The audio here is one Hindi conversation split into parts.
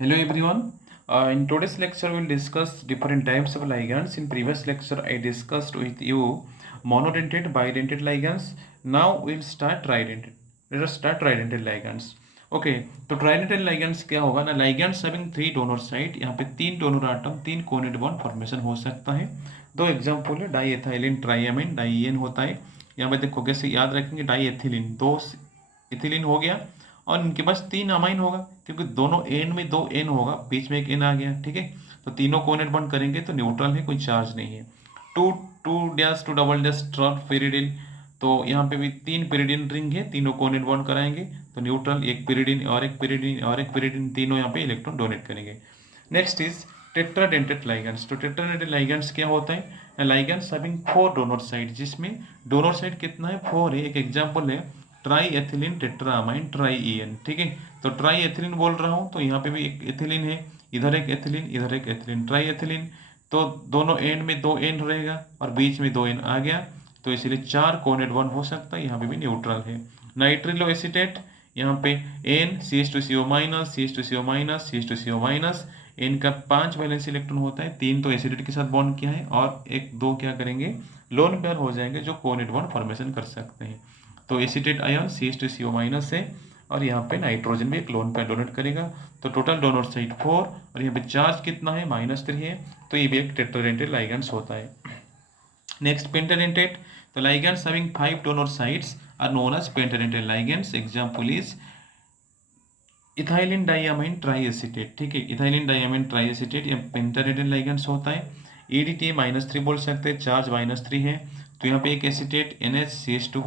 Hello everyone. In today's lecture, we'll discuss different types of ligands. In previous lecture, I discussed with you monodentate, bidentate ligands. Now we'll start tridentate. Let us start tridentate ligands. Okay तो ट्राइडेंटल लाइगेंड्स क्या होगा ना ligands having three donor site यहाँ पे तीन डोनर आटम तीन कोनेट बॉन्ड फॉर्मेशन हो सकता है। दो एग्जांपल है डाई एथाइलिन ट्राइएमिन डाइएन होता है। यहाँ पे देखो कैसे याद रखेंगे डाई एथिलीन दो इथिलीन हो गया और इनके पास तीन अमाइन होगा क्योंकि दोनों एन में दो एन होगा बीच में एक एन आ गया ठीक है। तो तीनों कोनेट बॉन्ड करेंगे तो न्यूट्रल है कोई चार्ज नहीं है। Two two dash two double dash terpyridine तो यहाँ पे भी तीन पेरिडिन रिंग है तीनों कोनेट बॉन्ड कराएंगे तो न्यूट्रल एक पेरिडिन और एक पेरिडिन और एक पेरिडिन तीनों यहाँ पे इलेक्ट्रॉन डोनेट करेंगे। Next is tetradentate ligands. तो टेट्राडेंटेट लाइगेंड्स क्या होता है ligands having four donor side जिसमें डोनर साइड कितना है फोर है। एक एग्जांपल है ट्राई एथिलीन टेट्रामाइन ट्राईएन ठीक है। तो ट्राई एथिलीन बोल रहा हूँ तो यहाँ पे भी एक एथिलीन है इधर एक एथिलीन इधर एक एथिलीन ट्राई एथिलीन तो दोनों एंड में दो एन रहेगा और बीच में दो एन आ गया तो इसीलिए चार कोनेट बॉन्ड हो सकता है यहाँ पे भी न्यूट्रल है। नाइट्रिलो एसीटेट यहाँ पे N CH2CO minus CH2CO minus CH2CO minus N का 5 वैलेंस इलेक्ट्रॉन होता है तीन तो एसिडेट के साथ बॉन्ड किया है और एक दो क्या करेंगे लोन पेयर हो जाएंगे जो कोनेट बॉन्ड फॉर्मेशन कर सकते हैं। तो एसीटेट आयन CH2CO माइनस है और यहाँ पे नाइट्रोजन भी एक लोन पेयर डोनेट करेगा तो टोटल डोनर साइड 4 और यहाँ पे चार्ज कितना है -3 है तो ये भी एक टेट्राडेंटेट लाइगेंड्स होता है। नेक्स्ट पेंटाडेंटेट तो ligands having 5 donor sites are known as pentadentate ligands. Example is ethylene diamine triacetate ठीक है। इथाइलिन डाइयामाइन ट्राईएसिटेट ये पेंटाडेंटेट लाइगेंड्स होता है। EDTA -3 बोल सकते हैं चार्ज -3 है तो यहाँ पे एक acetate NH CH2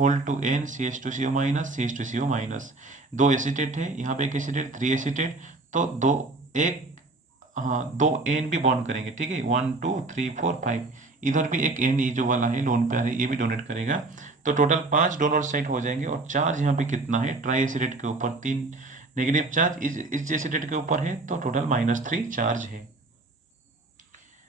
CH2CO minus CH2CO minus दो एसिटेट है यहाँ पे एक एसिटेट 3 एसिटेट तो दो एक हाँ दो एन भी बॉन्ड करेंगे ठीक है 1 2 3 4 5 इधर भी एक एन ये जो वाला है लोन पेयर है ये भी डोनेट करेगा तो टोटल 5 डोनर साइट हो जाएंगे और चार्ज यहाँ पे कितना है ट्राई एसिडेट के ऊपर 3 नेगेटिव चार्ज इस एसिडेट के ऊपर है तो टोटल -3 चार्ज है।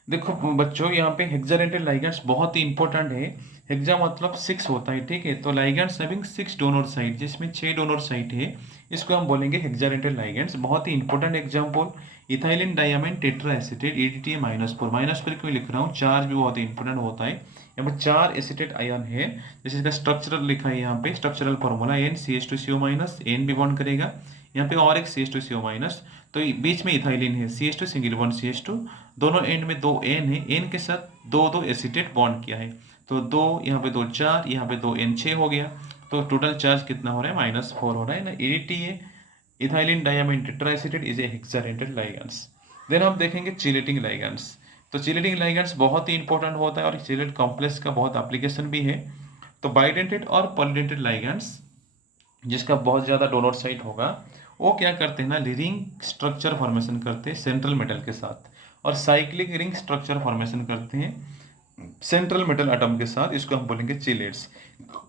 देखो बच्चों यहाँ पे हेक्साडेंटेट लाइगेंड्स बहुत ही इंपॉर्टेंट है। हेक्सा मतलब 6 होता है ठीक है। तो लाइगेंड्स हैविंग 6 डोनर साइट जिसमें 6 डोनर साइट है इसको हम बोलेंगे हेक्साडेंटेट लाइगेंड्स। बहुत ही important example ethylene diamine tetraacetate EDTA -4 क्यों लिख रहा हूँ चार्ज भी बहुत ही इंपॉर्टेंट होता है। यहाँ पर 4 एसिटेट आयन है जैसे इसका स्ट्रक्चरल लिखा है यहाँ पे structural formula N CH2CO minus N भी बॉन्ड करेगा यहाँ पे और एक CH2CO माइनस तो बीच में इथाइलिन है CH2 सिंगल बॉन्ड CH2 दोनों एंड में दो एन है एन के साथ दो दो एसिटेट बॉन्ड किया है तो दो यहाँ पे दो चार यहाँ पे दो एन 6 हो गया तो टोटल चार्ज कितना हो रहा है -4 हो रहा है ना। EDTA ethylene diamine tetraacetate is a hexadentate ligands. Then हम देखेंगे चिलेटिंग लाइगेंड्स। तो चिलेटिंग लाइगेंड्स बहुत ही इंपॉर्टेंट होता है और चिलेट कॉम्प्लेक्स का बहुत एप्लीकेशन भी है। तो बाइडेंटेट और पॉलीडेंटेट लाइगेंड्स जिसका बहुत ज़्यादा डोनर साइट होगा वो क्या करते हैं ना रिंग स्ट्रक्चर फॉर्मेशन करते हैं सेंट्रल मेटल के साथ और साइक्लिक रिंग स्ट्रक्चर फॉर्मेशन करते हैं सेंट्रल मेटल एटम के साथ इसको हम बोलेंगे चिलेट्स।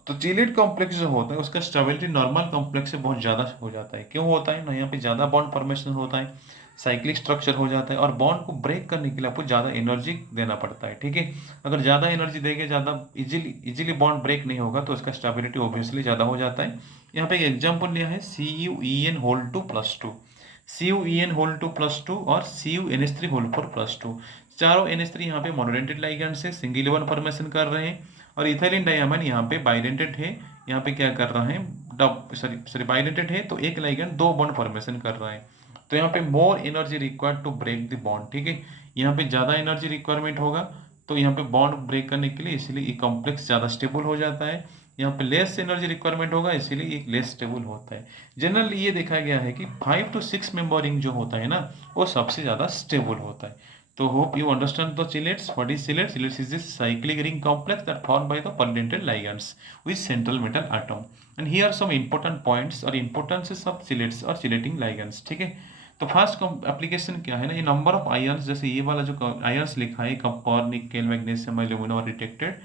तो चिलेट कॉम्प्लेक्स जो होता है उसका स्टेबिलिटी नॉर्मल कॉम्प्लेक्स से बहुत ज़्यादा हो जाता है। क्यों होता है ना यहाँ पे ज़्यादा बॉन्ड फॉर्मेशन होता है साइक्लिक स्ट्रक्चर हो जाता है और बॉन्ड को ब्रेक करने के लिए आपको ज़्यादा एनर्जी देना पड़ता है ठीक है। अगर ज़्यादा एनर्जी देंगे ज़्यादा इजीली बॉन्ड ब्रेक नहीं होगा तो उसका स्टेबिलिटी ऑब्वियसली ज़्यादा हो जाता है। यहाँ पे एक एग्जाम्पल लिया है CuEn2+2 CuEn2+2 और CuNH3+4+2 चारों NH3 यहाँ पे मोनोडेंटेट लाइगेंड से सिंगल बॉन्ड फॉर्मेशन कर रहे हैं और इथाइलिन डाइयामाइन यहाँ पे बाइडेंटेट है यहाँ पे क्या कर रहा है सॉरी बाइडेंटेट है तो एक लाइगेंड दो बॉन्ड फॉर्मेशन कर रहा है तो यहाँ पे more energy required to break the bond ठीक है। यहाँ पे ज़्यादा एनर्जी रिक्वायरमेंट होगा तो यहाँ पे बॉन्ड ब्रेक करने के लिए इसीलिए ये कॉम्प्लेक्स ज़्यादा स्टेबल हो जाता है। यहाँ पे लेस एनर्जी रिक्वायरमेंट होगा इसीलिए ये लेस स्टेबल होता है। जनरली ये देखा गया है कि 5 to 6 मेंबर रिंग जो होता है ना वो सबसे ज़्यादा स्टेबल होता है। तो hope you understand the chelates. What is chelates? Chelates is this cyclic ring complex that formed by the polydentate ligands with central metal atom. And here are some important points or importances of chilates or chelating ligands ठीक है। तो फर्स्ट एप्लीकेशन क्या है ना ये नंबर ऑफ आयन्स जैसे ये वाला जो आयन्स लिखा है कॉपर निकेल मैग्नीशियम एल्यूमिना और डिटेक्टेड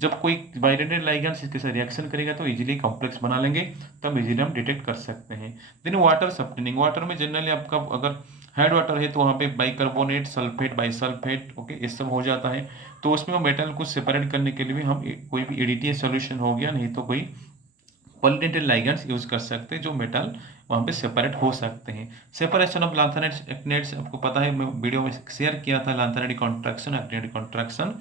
जब कोई बाइडेंटेट लाइगेंड इसके साथ रिएक्शन करेगा तो इजीली कॉम्प्लेक्स बना लेंगे तो हम इजीली हम डिटेक्ट कर सकते हैं। देन वाटर सप्टेनिंग वाटर में जनरली आपका अगर हाइड वाटर है तो वहाँ पे बाइकार्बोनेट सल्फेट बाइसल्फेट ओके ये सब हो जाता है तो उसमें वो मेटल को सेपरेट करने के लिए भी हम कोई भी EDTA सोल्यूशन हो गया नहीं तो कोई पॉलीडेंटेट लाइगेंड्स यूज कर सकते हैं जो मेटल वहाँ पे सेपरेट हो सकते हैं। सेपरेशन ऑफ लैंथेनाइड्स एक्टिनाइड्स आपको पता है, मैं वीडियो में शेयर किया था, लैंथेनाइड कॉन्ट्रैक्शन एक्टिनाइड कॉन्ट्रैक्शन।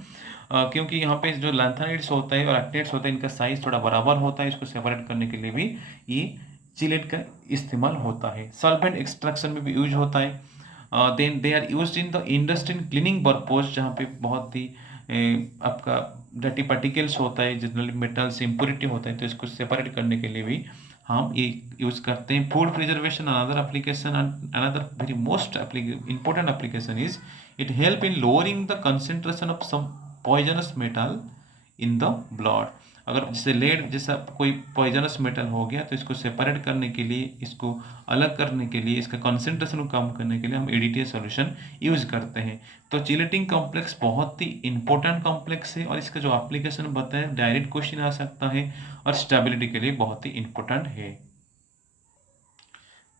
क्योंकि यहाँ पे जो लैंथेनाइड्स होता है और एक्टिनाइड्स होता है इनका साइज थोड़ा बराबर होता है, इसको सेपरेट करने के लिए भी ये चिलेट का इस्तेमाल होता है। सॉल्वेंट एक्सट्रैक्शन में भी यूज होता है। Then they are used in the industry in cleaning purpose, जहाँ पे बहुत ही आपका डर्टी पार्टिकल्स होता है, जनरली मेटल्स इम्प्योरिटी होता है, तो इसको सेपरेट करने के लिए भी हम ये यूज करते हैं। Food preservation another application, another very most important application is it help in lowering the concentration of some poisonous metal in the blood। अगर जैसे लेड जैसा कोई पॉइजनस मेटल हो गया तो इसको सेपरेट करने के लिए, इसको अलग करने के लिए, इसका कंसेंट्रेशन को कम करने के लिए हम एडीटीए सॉल्यूशन यूज करते हैं। तो चिलेटिंग कॉम्प्लेक्स बहुत ही इंपॉर्टेंट कॉम्प्लेक्स है और इसका जो एप्लीकेशन बताया डायरेक्ट क्वेश्चन आ सकता है और स्टेबिलिटी के लिए बहुत ही इंपॉर्टेंट है।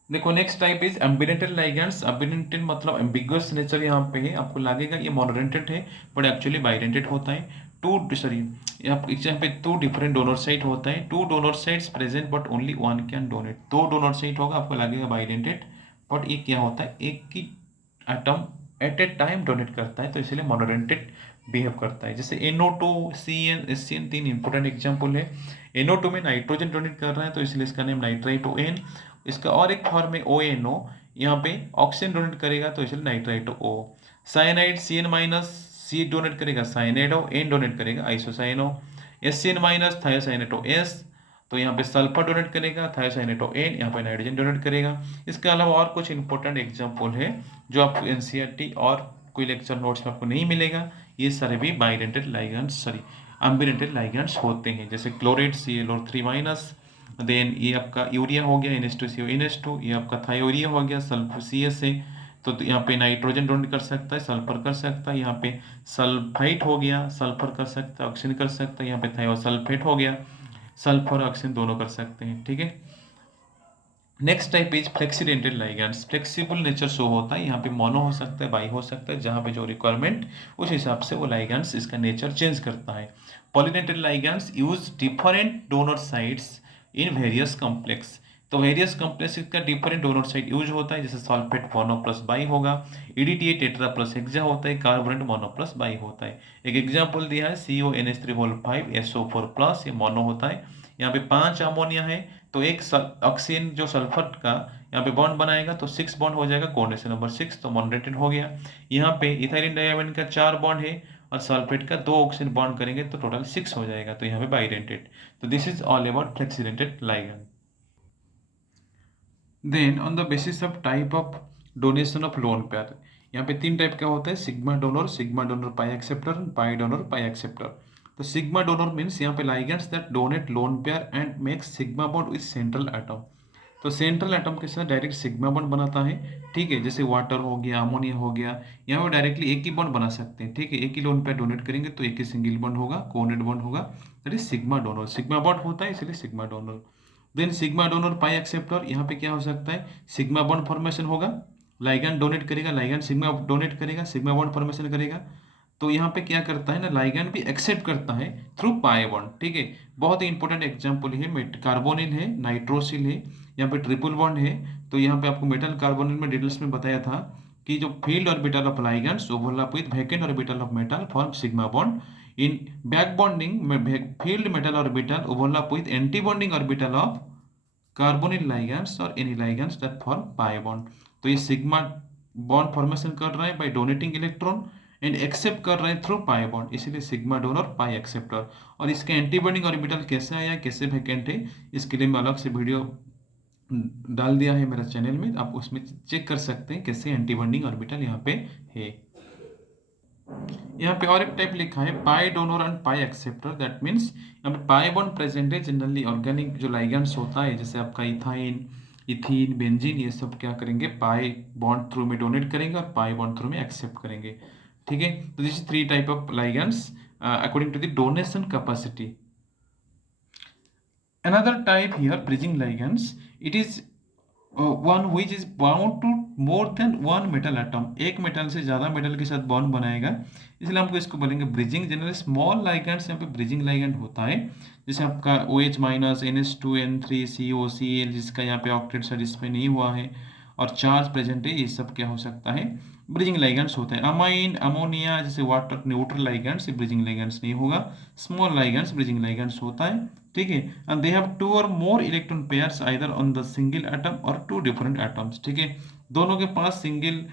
देखो next type is ambidentate ligands. Ambidentate मतलब एम्बिगुअस नेचर यहाँ पे है, आपको लगेगा ये मोनोडेंटेड है बट एक्चुअली बाइडेंटेड होता है। टू सॉरी यहाँ पे टू डिफरेंट डोनर साइट होता है, two donor sites present but only one can donate. दो डोनर साइट होगा, आपको लगेगा बाइडेंटेड, बट ये क्या होता है, एक ही atom at a time donate करता है, तो इसलिए मोनोडेंटेड बिहेव करता है। जैसे NO2 CN SCN तीन इंपॉर्टेंट एग्जाम्पल है। NO2 में नाइट्रोजन डोनेट कर रहा है तो इसलिए इसका नेम नाइट्राइटो N। इसका और एक फॉर्म है ONO, यहाँ पे ऑक्सीजन डोनेट करेगा तो इसलिए nitrito O। Cyanide CN minus C donate करेगा साइनाइडो, N डोनेट करेगा isocyano. SCN minus thiocyanato S, तो यहाँ पे सल्फर डोनेट करेगा थायोसाइनेटो N, यहाँ पे नाइट्रोजन डोनेट करेगा। इसके अलावा और कुछ इंपॉर्टेंट एग्जाम्पल है जो आपको NCERT और कोई लेक्चर नोट्स में आपको नहीं मिलेगा। ये सारे भी bidentate ligands sorry ambidentate ligands होते हैं, जैसे क्लोरेट ClO3 माइनस, देन ये आपका यूरिया हो गया NH2CO NH2, ये आपका थायोरिया हो गया सल्फर CSA, तो यहाँ पे नाइट्रोजन डोनेट कर सकता है, सल्फर कर सकता है, यहाँ पे सल्फाइट हो गया, सल्फर कर सकता है, ऑक्सीजन कर सकता है, यहाँ पे थायोसल्फेट हो गया, सल्फर और ऑक्सीजन दोनों कर सकते हैं, ठीक है। Next type is flexidentate ligands. Flexible nature show होता है, यहाँ पे मोनो हो सकता है, बाई हो सकता है, जहाँ पे जो रिक्वायरमेंट उस हिसाब से वो लाइगेंड्स इसका नेचर चेंज करता है। Polydentate ligands use different donor sites in various complex, तो वेरियस कॉम्प्लेक्स का डिफरेंट डोनर साइट यूज होता है, जैसे सल्फेट मोनो प्लस बाई होगा, EDTA टेट्रा प्लस हेक्सा होता है, कार्बोनेट मोनो प्लस बाई होता है। एक एग्जांपल दिया है CONH3 SO4 प्लस, ये मोनो होता है, यहाँ पे 5 अमोनिया है, तो एक ऑक्सीजन जो सल्फर का यहाँ पे बॉन्ड बनाएगा तो 6 बॉन्ड हो जाएगा, कोऑर्डिनेशन नंबर 6, तो मोनोडेंटेड हो गया। यहाँ पे इथाइलिन डाइअमीन का 4 बॉन्ड है और सल्फेट का 2 ऑक्सीजन बॉन्ड करेंगे तो टोटल 6 हो जाएगा, तो यहाँ पे बाइडेंटेड। तो this is all about flexidentate ligand. Then on the basis of type of donation of lone pair, यहाँ पे 3 टाइप का होता है, sigma donor pi acceptor, pi donor pi acceptor. तो सिग्मा डोनर मीन्स यहाँ पे ligands that donate lone pair and makes sigma bond with central atom, तो सेंट्रल एटम के साथ डायरेक्ट सिग्मा बॉन्ड बनाता है, ठीक है। जैसे वाटर हो गया, अमोनिया हो गया, यहाँ पे डायरेक्टली एक ही बॉन्ड बना सकते हैं, ठीक है। एक ही लोन पेयर डोनेट करेंगे तो एक ही सिंगल बॉन्ड होगा, कोऑर्डिनेट बॉन्ड होगा, that is sigma donor. Sigma bond होता है इसलिए sigma donor. Then sigma donor pi acceptor, यहाँ पे क्या हो सकता है, सिग्मा बॉन्ड फॉर्मेशन होगा, लाइगैंड डोनेट करेगा, लाइगैंड सिग्मा डोनेट करेगा, सिग्मा बॉन्ड फॉर्मेशन करेगा, तो यहाँ पे क्या करता है ना, लाइगैंड भी एक्सेप्ट करता है थ्रू पाई बॉन्ड, ठीक है। बहुत ही इंपॉर्टेंट एग्जांपल है, कार्बोनिल है, नाइट्रोसिल है, यहाँ पे ट्रिपल बॉन्ड है, तो यहाँ पे आपको मेटल कार्बोनिल में डिटेल्स में बताया था कि जो filled orbital of ligands overlap with vacant orbital of metal form sigma bond. In back bonding filled metal orbital overlap with anti bonding orbital of carbonyl ligands और any ligands that form pi bond. तो ये सिग्मा बॉन्ड फॉर्मेशन कर रहा है by donating electron and accept कर रहे हैं थ्रू पाई बॉन्ड, इसीलिए सिग्मा डोनर पाई एक्सेप्टर। और इसके एंटी बॉन्डिंग ऑर्बिटल कैसे आया, कैसे वैकेंट है, इसके लिए मैं अलग से वीडियो डाल दिया है मेरा चैनल में, आप उसमें चेक कर सकते हैं कैसे एंटी बॉन्डिंग ऑर्बिटल यहाँ पे है। यहाँ पे और एक टाइप लिखा है pi donor and pi acceptor, that means यहाँ पे पाई बॉन्ड प्रेजेंट है, जनरली ऑर्गेनिक जो लाइगेंड्स होता है जैसे आपका इथाइन, इथीन, बेंजीन, ये सब क्या करेंगे, पाई बॉन्ड थ्रू में डोनेट करेंगे और पाई बॉन्ड थ्रू में एक्सेप्ट करेंगे, ठीक है। तो this 3 type of ligands according to the donation capacity. Another type here, bridging ligands. It is one which is bound to more than one metal atom, एक मेटल से ज़्यादा मेटल के साथ बॉन्ड बनाएगा, इसलिए हमको इसको बोलेंगे ब्रिजिंग। जनरली स्मॉल लाइगैंड्स यहाँ पे ब्रिजिंग लाइगैंड होता है, जैसे आपका OH माइनस NH2N3COCl, जिसका यहाँ पे ऑक्टेट सेटिस्फाई नहीं हुआ है और चार्ज प्रेजेंट है, ये सब क्या हो सकता है, ब्रिजिंग लाइगैंड्स होते हैं। अमाइन, अमोनिया जैसे वाटर न्यूट्रल लाइगैंड्स, ये ब्रिजिंग लाइगैंड्स नहीं होगा, स्मॉल लाइगैंड्स ब्रिजिंग लाइगैंड्स होता है, ठीक है। एंड दे हैव टू और more electron pairs either on the single atom और टू डिफरेंट एटम्स, ठीक है। दोनों के पास सिंगल,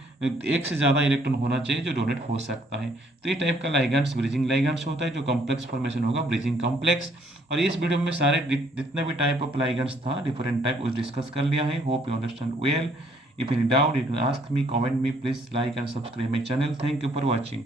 एक से ज़्यादा इलेक्ट्रॉन होना चाहिए जो डोनेट हो सकता है। तो ये टाइप का लाइगैंड्स ब्रिजिंग लाइगैंड्स होता है, जो कॉम्प्लेक्स फॉर्मेशन होगा ब्रिजिंग कॉम्प्लेक्स। और इस वीडियो में सारे जितने भी टाइप ऑफ लाइगैंड्स था, डिफरेंट टाइप, उस डिस्कस कर लिया है। Hope you understand well. If any doubt, you can ask me, comment me. Please like and subscribe my channel. Thank you for watching.